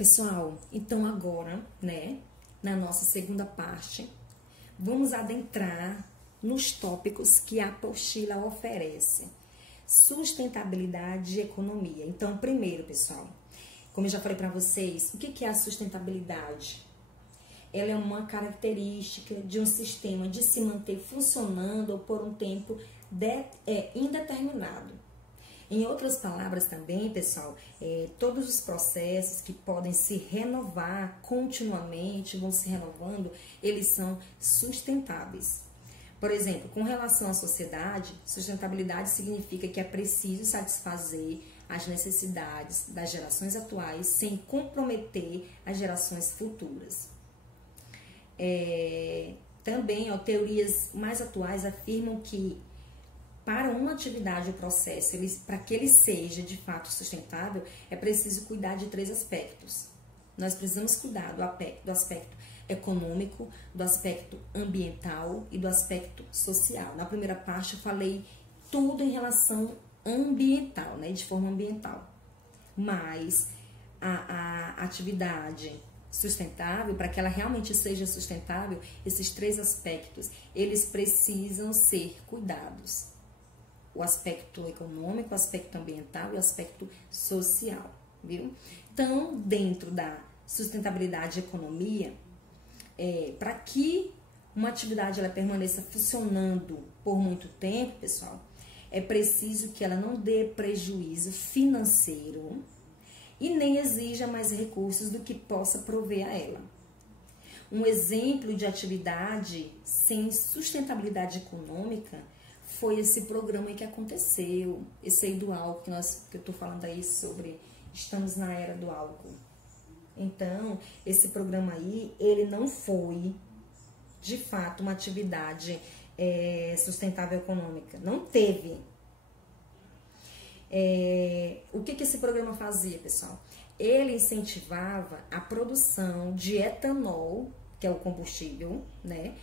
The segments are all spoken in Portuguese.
Pessoal, então agora, né, na nossa segunda parte, vamos adentrar nos tópicos que a apostila oferece. Sustentabilidade e economia. Então, primeiro, pessoal, como eu já falei para vocês, o que é a sustentabilidade? Ela é uma característica de um sistema de se manter funcionando por um tempo indeterminado. Em outras palavras também, pessoal, todos os processos que podem se renovar continuamente, vão se renovando, eles são sustentáveis. Por exemplo, com relação à sociedade, sustentabilidade significa que é preciso satisfazer as necessidades das gerações atuais sem comprometer as gerações futuras. Também, teorias mais atuais afirmam que para uma atividade ou processo, para que ele seja de fato sustentável, é preciso cuidar de 3 aspectos. Nós precisamos cuidar do aspecto econômico, do aspecto ambiental e do aspecto social. Na primeira parte eu falei tudo em relação ambiental, né, de forma ambiental. Mas a atividade sustentável, para que ela realmente seja sustentável, esses 3 aspectos, eles precisam ser cuidados. O aspecto econômico, o aspecto ambiental e o aspecto social, viu? Então, dentro da sustentabilidade e economia, para que uma atividade ela permaneça funcionando por muito tempo, pessoal, é preciso que ela não dê prejuízo financeiro e nem exija mais recursos do que possa prover a ela. Um exemplo de atividade sem sustentabilidade econômica foi esse programa que aconteceu, esse aí do álcool, que eu tô falando aí sobre, estamos na era do álcool. Então, esse programa aí, ele não foi, de fato, uma atividade sustentável econômica. Não teve. O que esse programa fazia, pessoal? Ele incentivava a produção de etanol, que é o combustível, né,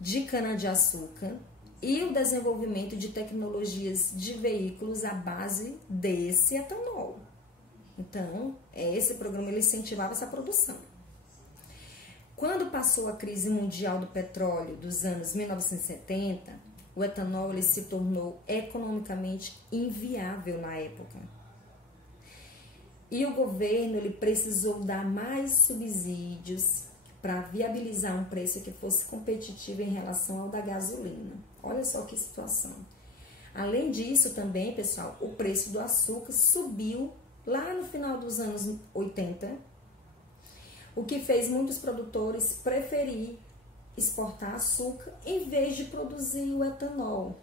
de cana-de-açúcar, e o desenvolvimento de tecnologias de veículos à base desse etanol. Então, esse programa ele incentivava essa produção. Quando passou a crise mundial do petróleo dos anos 1970, o etanol ele se tornou economicamente inviável na época. E o governo ele precisou dar mais subsídios para viabilizar um preço que fosse competitivo em relação ao da gasolina. Olha só que situação. Além disso também, pessoal, o preço do açúcar subiu lá no final dos anos 80, o que fez muitos produtores preferir exportar açúcar em vez de produzir o etanol.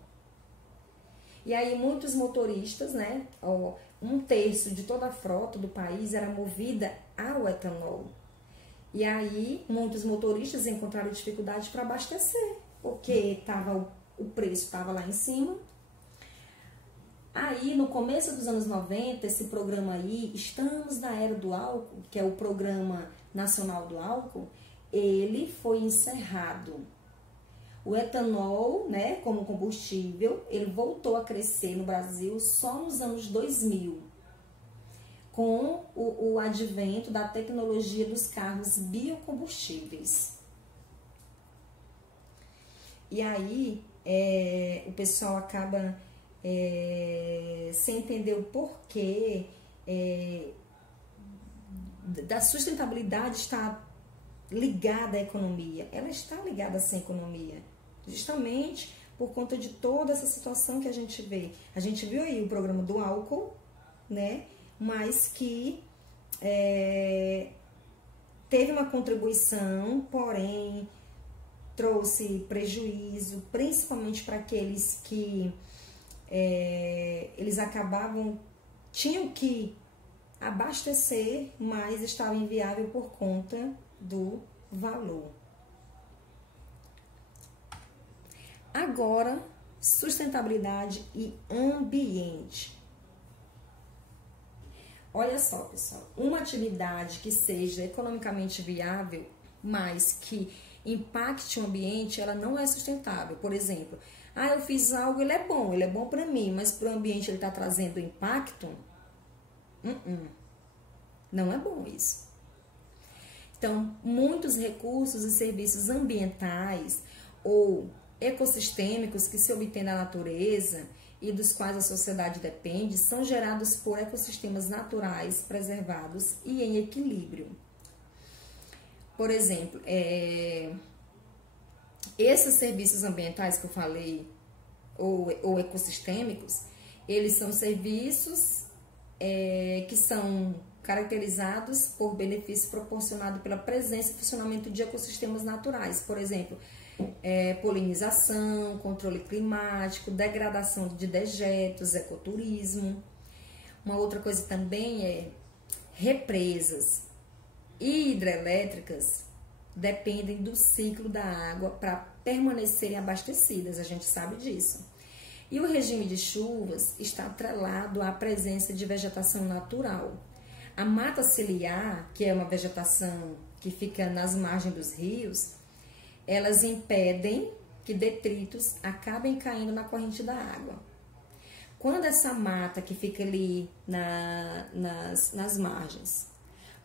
E aí muitos motoristas, né, 1/3 de toda a frota do país era movida ao etanol. E aí muitos motoristas encontraram dificuldade para abastecer, porque o preço estava lá em cima. Aí, no começo dos anos 90, esse programa aí, Estamos na Era do Álcool, que é o Programa Nacional do Álcool, ele foi encerrado. O etanol, né, como combustível, ele voltou a crescer no Brasil só nos anos 2000, com o advento da tecnologia dos carros biocombustíveis. E aí, o pessoal acaba sem entender o porquê da sustentabilidade estar ligada à economia. Ela está ligada sim à economia, justamente por conta de toda essa situação que a gente vê. A gente viu aí o programa do álcool, né? Mas que teve uma contribuição, porém trouxe prejuízo, principalmente para aqueles que eles tinham que abastecer, mas estava inviável por conta do valor. Agora, sustentabilidade e ambiente. Olha só, pessoal, uma atividade que seja economicamente viável, mas que impacte o ambiente, ela não é sustentável. Por exemplo, eu fiz algo, ele é bom para mim, mas para o ambiente ele está trazendo impacto? Não é bom isso. Então, muitos recursos e serviços ambientais ou ecossistêmicos que se obtêm na natureza e dos quais a sociedade depende são gerados por ecossistemas naturais preservados e em equilíbrio. Por exemplo, esses serviços ambientais que eu falei, ou ecossistêmicos, eles são serviços que são caracterizados por benefício proporcionado pela presença e funcionamento de ecossistemas naturais. Por exemplo, polinização, controle climático, degradação de dejetos, ecoturismo. Uma outra coisa também é represas e hidrelétricas dependem do ciclo da água para permanecerem abastecidas, a gente sabe disso. E o regime de chuvas está atrelado à presença de vegetação natural. A mata ciliar, que é uma vegetação que fica nas margens dos rios, elas impedem que detritos acabem caindo na corrente da água. Quando essa mata que fica ali nas margens,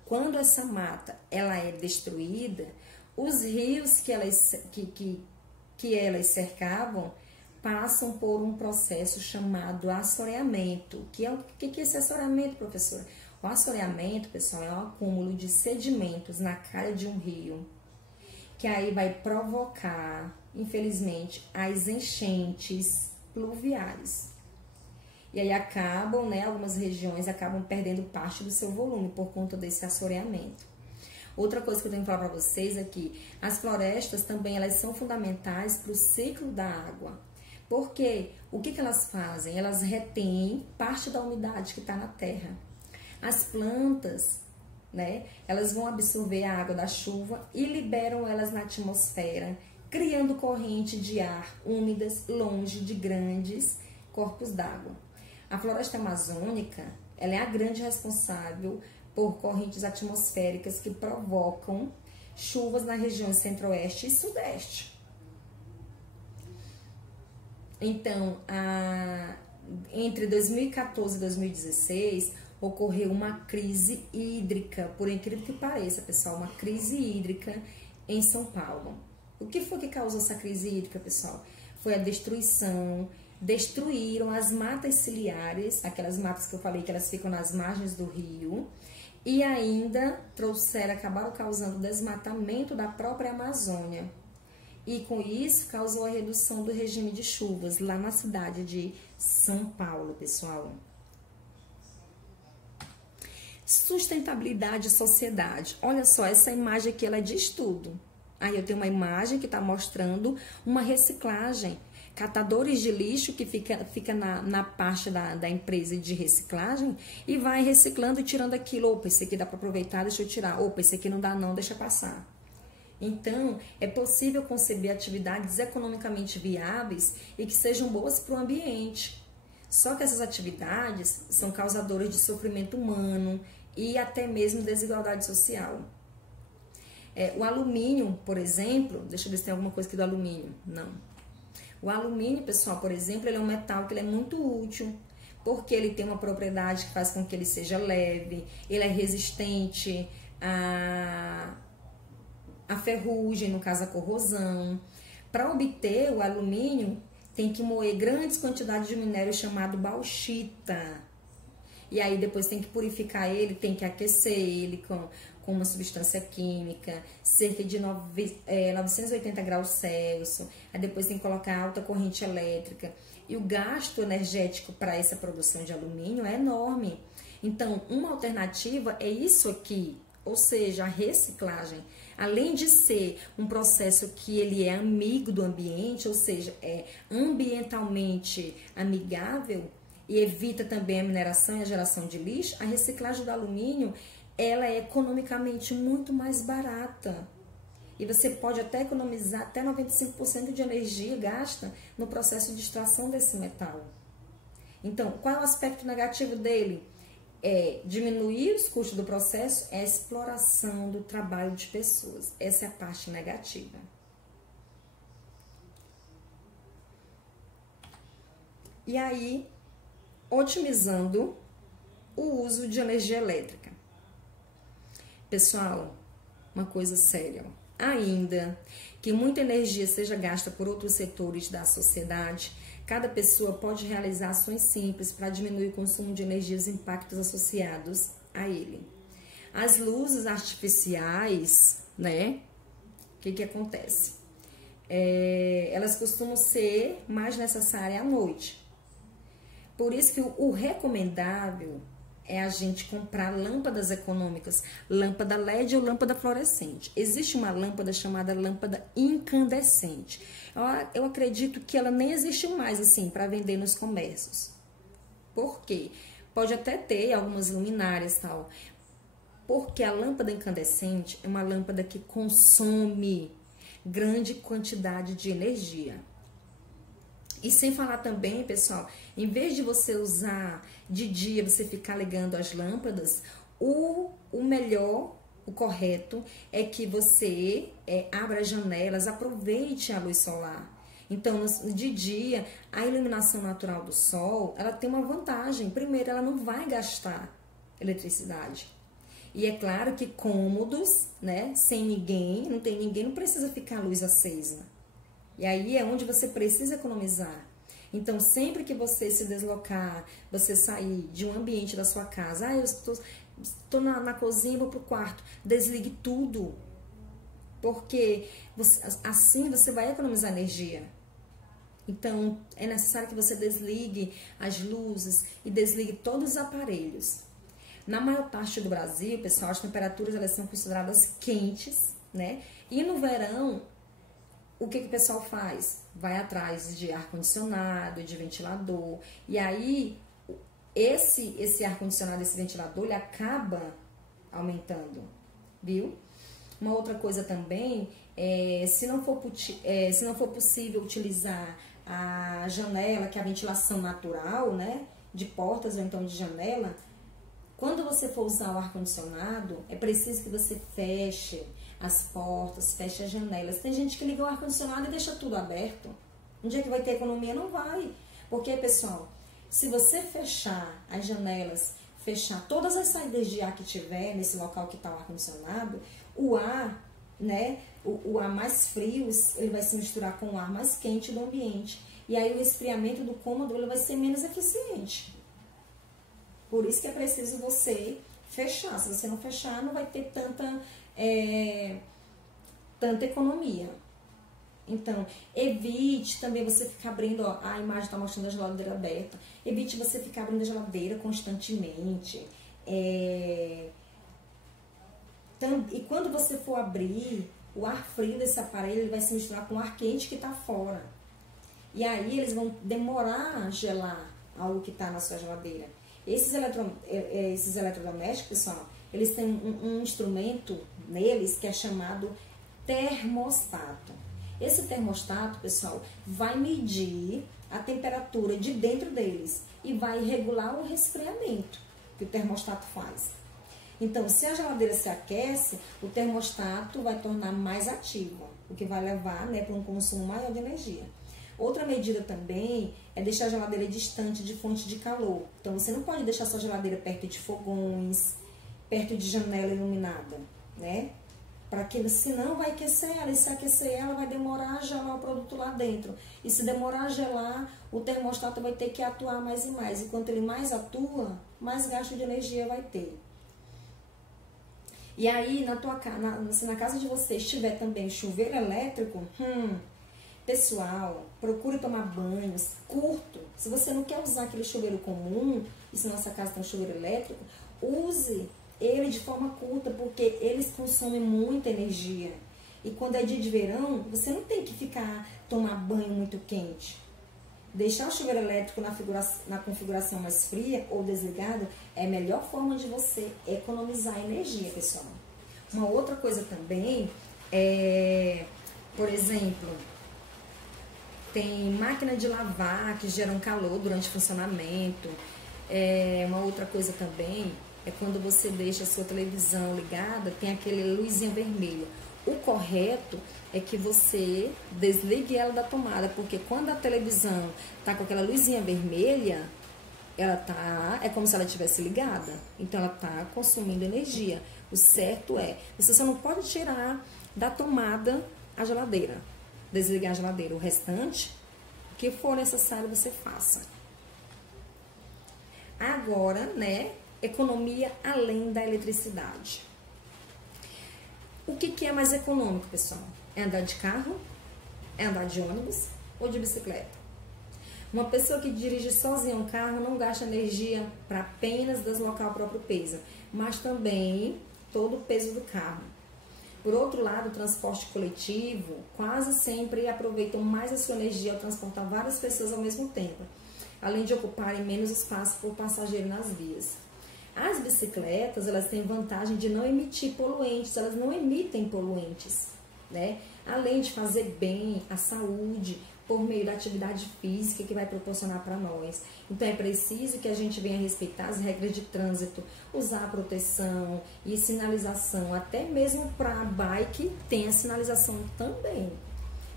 quando essa mata ela é destruída, os rios que elas cercavam passam por um processo chamado assoreamento. O que é esse assoreamento, professora? O assoreamento, pessoal, é um acúmulo de sedimentos na calha de um rio, que aí vai provocar, infelizmente, as enchentes pluviais. E aí algumas regiões acabam perdendo parte do seu volume por conta desse assoreamento. Outra coisa que eu tenho que falar para vocês é que as florestas também elas são fundamentais para o ciclo da água. Porque o que elas fazem? Elas retêm parte da umidade que está na terra. As plantas, elas vão absorver a água da chuva e liberam elas na atmosfera, criando corrente de ar úmidas longe de grandes corpos d'água. A floresta amazônica, ela é a grande responsável por correntes atmosféricas que provocam chuvas na região centro-oeste e sudeste. Então, entre 2014 e 2016, ocorreu uma crise hídrica, por incrível que pareça, pessoal, uma crise hídrica em São Paulo. O que foi que causou essa crise hídrica, pessoal? Foi a destruíram as matas ciliares, aquelas matas que eu falei que elas ficam nas margens do rio, e ainda acabaram causando desmatamento da própria Amazônia. E com isso causou a redução do regime de chuvas lá na cidade de São Paulo, pessoal. Sustentabilidade e sociedade. Olha só, essa imagem aqui ela diz tudo. Aí eu tenho uma imagem que está mostrando uma reciclagem. Catadores de lixo que fica na parte da empresa de reciclagem e vai reciclando e tirando aquilo. Opa, esse aqui dá para aproveitar, deixa eu tirar. Opa, esse aqui não dá não, deixa passar. Então, é possível conceber atividades economicamente viáveis e que sejam boas para o ambiente. Só que essas atividades são causadoras de sofrimento humano e até mesmo desigualdade social. O alumínio, por exemplo, deixa eu ver se tem alguma coisa aqui do alumínio. Não. O alumínio, pessoal, por exemplo, ele é um metal que ele é muito útil, porque ele tem uma propriedade que faz com que ele seja leve, ele é resistente à ferrugem, no caso a corrosão. Para obter o alumínio, tem que moer grandes quantidades de minério chamado bauxita. E aí depois tem que purificar ele, tem que aquecer ele com uma substância química, cerca de 980 graus Celsius. Aí depois tem que colocar alta corrente elétrica. E o gasto energético para essa produção de alumínio é enorme. Então, uma alternativa é isso aqui, ou seja, a reciclagem. Além de ser um processo que ele é amigo do ambiente, ou seja, é ambientalmente amigável e evita também a mineração e a geração de lixo, a reciclagem do alumínio ela é economicamente muito mais barata. E você pode até economizar até 95% de energia gasta no processo de extração desse metal. Então, qual é o aspecto negativo dele? Diminuir os custos do processo, é a exploração do trabalho de pessoas. Essa é a parte negativa. E aí, otimizando o uso de energia elétrica. Pessoal, uma coisa séria. Ainda que muita energia seja gasta por outros setores da sociedade, cada pessoa pode realizar ações simples para diminuir o consumo de energias e impactos associados a ele. As luzes artificiais, né? O que acontece? Elas costumam ser mais necessárias à noite. Por isso que o recomendável é a gente comprar lâmpadas econômicas, lâmpada LED ou lâmpada fluorescente. Existe uma lâmpada chamada lâmpada incandescente. Eu acredito que ela nem existe mais assim para vender nos comércios. Por quê? Pode até ter algumas luminárias e tal. Porque a lâmpada incandescente é uma lâmpada que consome grande quantidade de energia. E sem falar também, pessoal, em vez de você usar de dia, você ficar ligando as lâmpadas, o melhor, o correto, é que você abra as janelas, aproveite a luz solar. Então, de dia, a iluminação natural do sol, ela tem uma vantagem. Primeiro, ela não vai gastar eletricidade. E é claro que cômodos, né, sem ninguém, não tem ninguém, não precisa ficar a luz acesa. E aí é onde você precisa economizar. Então, sempre que você se deslocar, você sair de um ambiente da sua casa, eu estou na cozinha, vou pro quarto, desligue tudo. Porque assim você vai economizar energia. Então, é necessário que você desligue as luzes e desligue todos os aparelhos. Na maior parte do Brasil, pessoal, as temperaturas elas são consideradas quentes, né? E no verão, o que o pessoal faz? Vai atrás de ar-condicionado, de ventilador. E aí, esse ar-condicionado, esse ventilador, ele acaba aumentando, viu? Uma outra coisa também, se não for possível utilizar a janela, que é a ventilação natural, né? De portas ou então de janela, quando você for usar o ar-condicionado, é preciso que você feche as portas, feche as janelas. Tem gente que liga o ar-condicionado e deixa tudo aberto. Um dia que vai ter economia, não vai. Porque, pessoal, se você fechar as janelas, fechar todas as saídas de ar que tiver nesse local que está o ar-condicionado, o ar, né, o ar mais frio, ele vai se misturar com o ar mais quente do ambiente. E aí o esfriamento do cômodo ele vai ser menos eficiente. Por isso que é preciso você fechar. Se você não fechar, não vai ter tanta economia. Então, evite também você ficar abrindo, ó, a imagem está mostrando a geladeira aberta. Evite você ficar abrindo a geladeira constantemente. E quando você for abrir, o ar frio desse aparelho ele vai se misturar com o ar quente que está fora. E aí eles vão demorar a gelar algo que está na sua geladeira. Esses eletrodomésticos, pessoal, eles têm um instrumento neles que é chamado termostato. Esse termostato, pessoal, vai medir a temperatura de dentro deles e vai regular o resfriamento que o termostato faz. Então, se a geladeira se aquece, o termostato vai tornar mais ativo, o que vai levar, né, para um consumo maior de energia. Outra medida também é deixar a geladeira distante de fonte de calor. Então, você não pode deixar sua geladeira perto de fogões, perto de janela iluminada, né? Para que senão vai aquecer ela, e se aquecer ela vai demorar a gelar o produto lá dentro. E se demorar a gelar, o termostato vai ter que atuar mais e mais. E quanto ele mais atua, mais gasto de energia vai ter. E aí, se na casa de vocês tiver também chuveiro elétrico, pessoal, procure tomar banhos curto. Se você não quer usar aquele chuveiro comum, e se na nossa casa tem um chuveiro elétrico, use ele de forma curta, porque eles consomem muita energia. E quando é dia de verão, você não tem que tomar banho muito quente. Deixar o chuveiro elétrico na configuração mais fria ou desligado é a melhor forma de você economizar energia, pessoal. Uma outra coisa também é, por exemplo, tem máquina de lavar que geram calor durante o funcionamento. Uma outra coisa também é quando você deixa a sua televisão ligada, tem aquele luzinha vermelha. O correto é que você desligue ela da tomada, porque quando a televisão está com aquela luzinha vermelha, é como se ela estivesse ligada. Então, ela tá consumindo energia. O certo é, você só não pode tirar da tomada a geladeira, desligar a geladeira. O restante, o que for necessário, você faça. Agora, né, economia além da eletricidade. O que é mais econômico, pessoal? É andar de carro? É andar de ônibus ou de bicicleta? Uma pessoa que dirige sozinha um carro não gasta energia para apenas deslocar o próprio peso, mas também todo o peso do carro. Por outro lado, o transporte coletivo quase sempre aproveita mais a sua energia ao transportar várias pessoas ao mesmo tempo, além de ocuparem menos espaço por passageiro nas vias. As bicicletas, elas têm vantagem de não emitir poluentes, elas não emitem poluentes, né? Além de fazer bem à saúde por meio da atividade física que vai proporcionar para nós. Então é preciso que a gente venha respeitar as regras de trânsito, usar proteção e sinalização, até mesmo para a bike tem a sinalização também.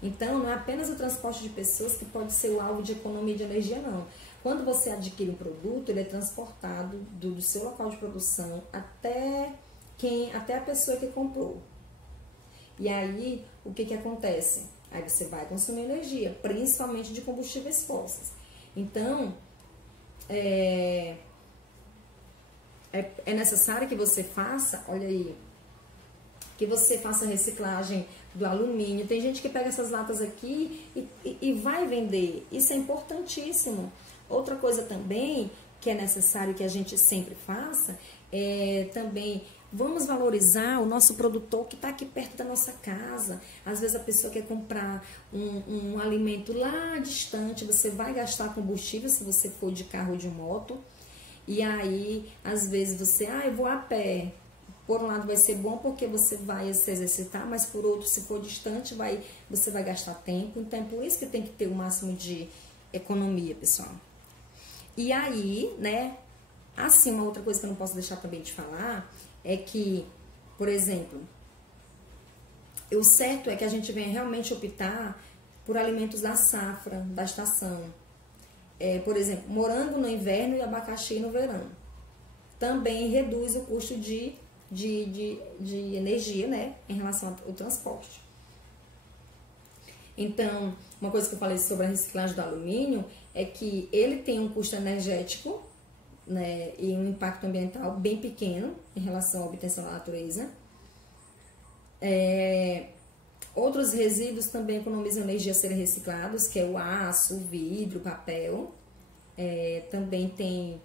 Então não é apenas o transporte de pessoas que pode ser o alvo de economia de energia, não. Quando você adquire um produto, ele é transportado do seu local de produção até a pessoa que comprou. E aí, o que acontece? Aí você vai consumir energia, principalmente de combustíveis fósseis. Então, é necessário que você faça, olha aí, que você faça reciclagem do alumínio. Tem gente que pega essas latas aqui e vai vender. Isso é importantíssimo. Outra coisa também que é necessário que a gente sempre faça é também vamos valorizar o nosso produtor que está aqui perto da nossa casa. Às vezes a pessoa quer comprar um alimento lá distante, você vai gastar combustível se você for de carro ou de moto. E aí, às vezes você, eu vou a pé. Por um lado vai ser bom porque você vai se exercitar, mas por outro, se for distante, você vai gastar tempo. Então é por isso que tem que ter o máximo de economia, pessoal. E aí, né, assim, uma outra coisa que eu não posso deixar também de falar é que, por exemplo, o certo é que a gente venha realmente optar por alimentos da safra, da estação. Por exemplo, morango no inverno e abacaxi no verão. Também reduz o custo de energia, né, em relação ao transporte. Então, uma coisa que eu falei sobre a reciclagem do alumínio é que ele tem um custo energético, né, e um impacto ambiental bem pequeno em relação à obtenção da natureza. Outros resíduos também economizam energia a serem reciclados, que é o aço, o vidro, o papel. Também tem,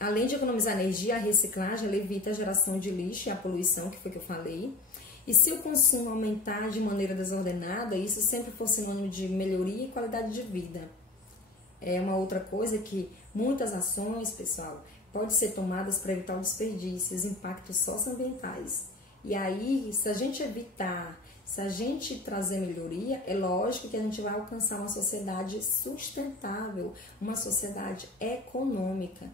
além de economizar energia, a reciclagem ela evita a geração de lixo e a poluição, que foi que eu falei. E se o consumo aumentar de maneira desordenada, isso sempre for sinônimo de melhoria e qualidade de vida. É uma outra coisa que muitas ações, pessoal, podem ser tomadas para evitar o desperdício e os impactos socioambientais. E aí, se a gente evitar, se a gente trazer melhoria, é lógico que a gente vai alcançar uma sociedade sustentável, uma sociedade econômica.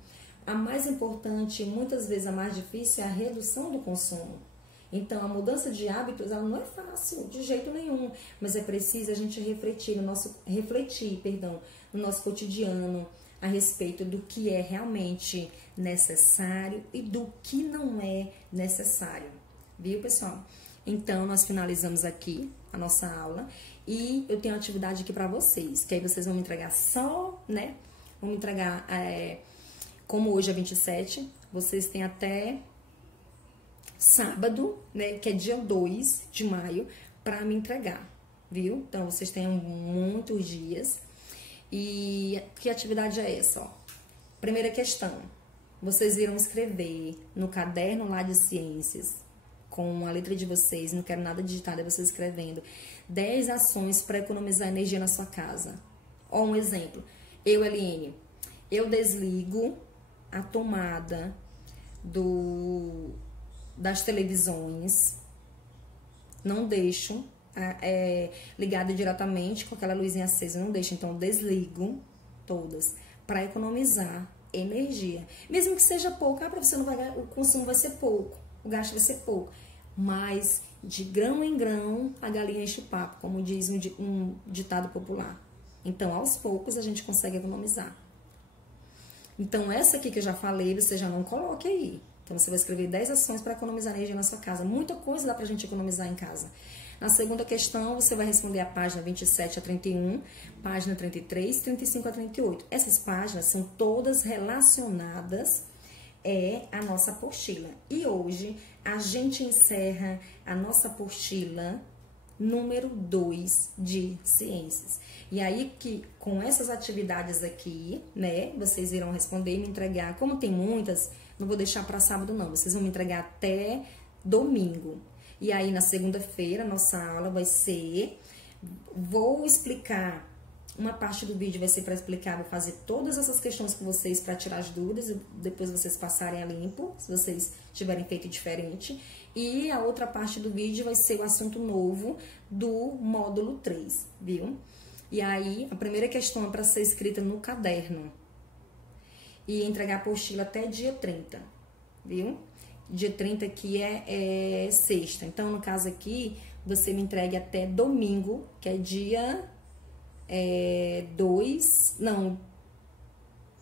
A mais importante e muitas vezes a mais difícil é a redução do consumo. Então, a mudança de hábitos ela não é fácil, de jeito nenhum, mas é preciso a gente refletir no nosso cotidiano a respeito do que é realmente necessário e do que não é necessário. Viu, pessoal? Então, nós finalizamos aqui a nossa aula e eu tenho uma atividade aqui para vocês, que aí vocês vão me entregar vão me entregar, como hoje é 27, vocês têm até sábado, né, que é dia 2 de maio, para me entregar, viu? Então, vocês têm muitos dias. E que atividade é essa, ó? Primeira questão, vocês irão escrever no caderno lá de ciências, com a letra de vocês, não quero nada digitado, é vocês escrevendo 10 ações para economizar energia na sua casa. Ó, um exemplo, Eliane, eu desligo a tomada das televisões, não deixo ligada diretamente com aquela luzinha acesa, não deixo, então desligo todas para economizar energia, mesmo que seja pouco, você não vai, o consumo vai ser pouco, o gasto vai ser pouco, mas de grão em grão a galinha enche o papo, como diz um ditado popular. Então, aos poucos a gente consegue economizar. Então, essa aqui que eu já falei, você já não coloque aí. Então, você vai escrever 10 ações para economizar energia na sua casa. Muita coisa dá pra gente economizar em casa. Na segunda questão, você vai responder a página 27 a 31, página 33, 35 a 38. Essas páginas são todas relacionadas à nossa apostila. E hoje, a gente encerra a nossa apostila número 2 de ciências. E aí, que com essas atividades aqui, né, vocês irão responder e me entregar. Como tem muitas, não vou deixar para sábado, não. Vocês vão me entregar até domingo. E aí, na segunda-feira, nossa aula vai ser... Vou explicar... Uma parte do vídeo vai ser para explicar, vou fazer todas essas questões com vocês para tirar as dúvidas e depois vocês passarem a limpo, se vocês tiverem feito diferente. E a outra parte do vídeo vai ser o assunto novo do módulo 3, viu? E aí, a primeira questão é para ser escrita no caderno e entregar a apostila até dia 30, viu? Dia 30 aqui é sexta, então no caso aqui, você me entregue até domingo, que é dia...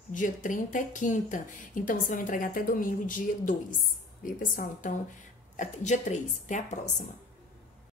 dia 30 é quinta. Então, você vai me entregar até domingo, dia 2. Viu, pessoal? Então, dia 3. Até a próxima.